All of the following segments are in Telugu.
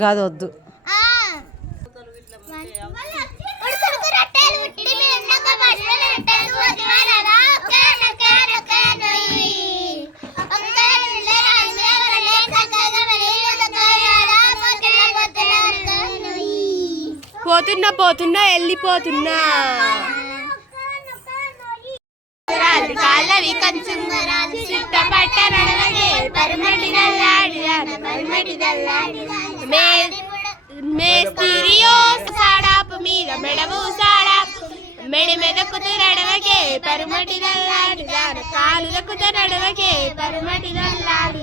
కాదు వద్దు. పోతున్నా పోతున్నా వెళ్ళిపోతున్నా కాళ్ళవి కంచుంగరాలు చుట్టపట్ట నడవగే పరిమటి దల్లాడి మేస్తిరియో సాడాపు మీద మెడవు సాడాపు మెడి మెదక్కుతూ నడవకే పరిమటి దల్లాడి కాలు దక్కుతూ నడవకే పరిమటి దల్లాడి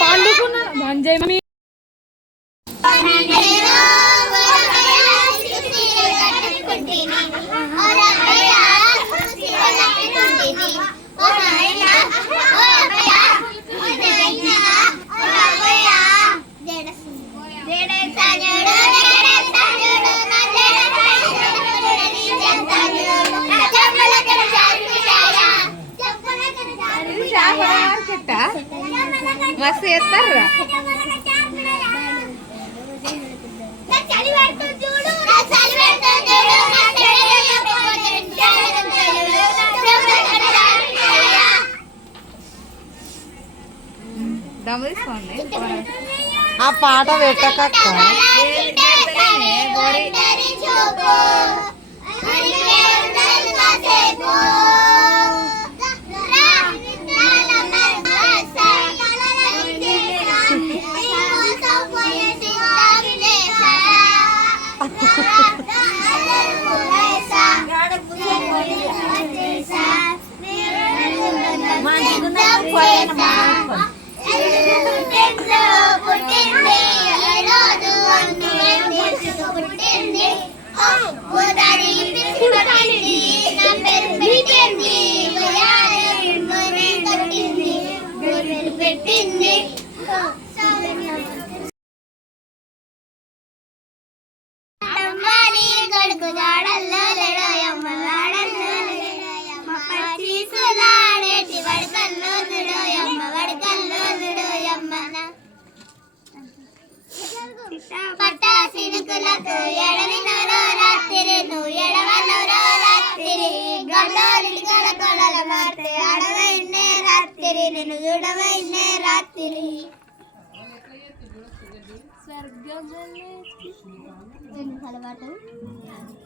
పండుకున్నా మంజయమి మస్తు చేస్తారా దమ్ము తీసుకోండి. ఆ పాట పెట్టకక్క.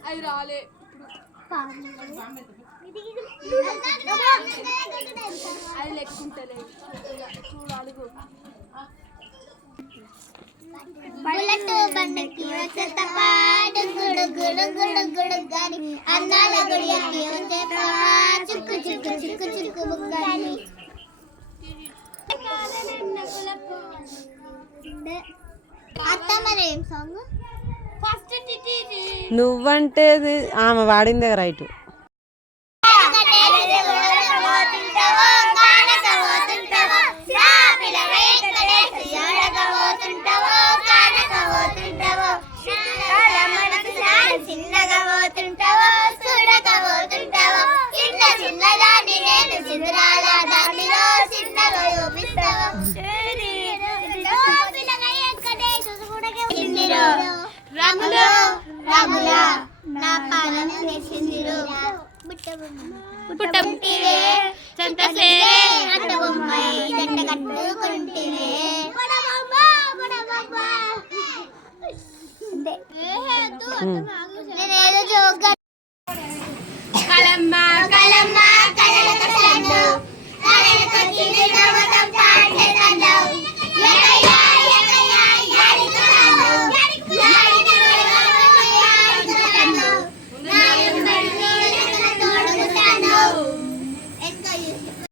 అది రాలే అది లెక్కుంటలేదు చూడాలి. బుల్లెట్ బండకి వచ్చేటపాడు గుడు గుడు గుడు గుడు గాని అన్నాల గుడియకి వచ్చేటపా చుక్కు చుక్కు చుక్కు చుక్కు బుగ్గని అత్త మరి ఏం సాంగ్ ఫస్ట్ నువ్వంటే ఆమె వాడిందే రైట్. రంగులు రంగుల నా పాలన చేసిందిరు పుట్టబుట్టివే సంతసేరే అట్టబొమ్మై జంట కట్టుకుంటివే నేనేదో జోక్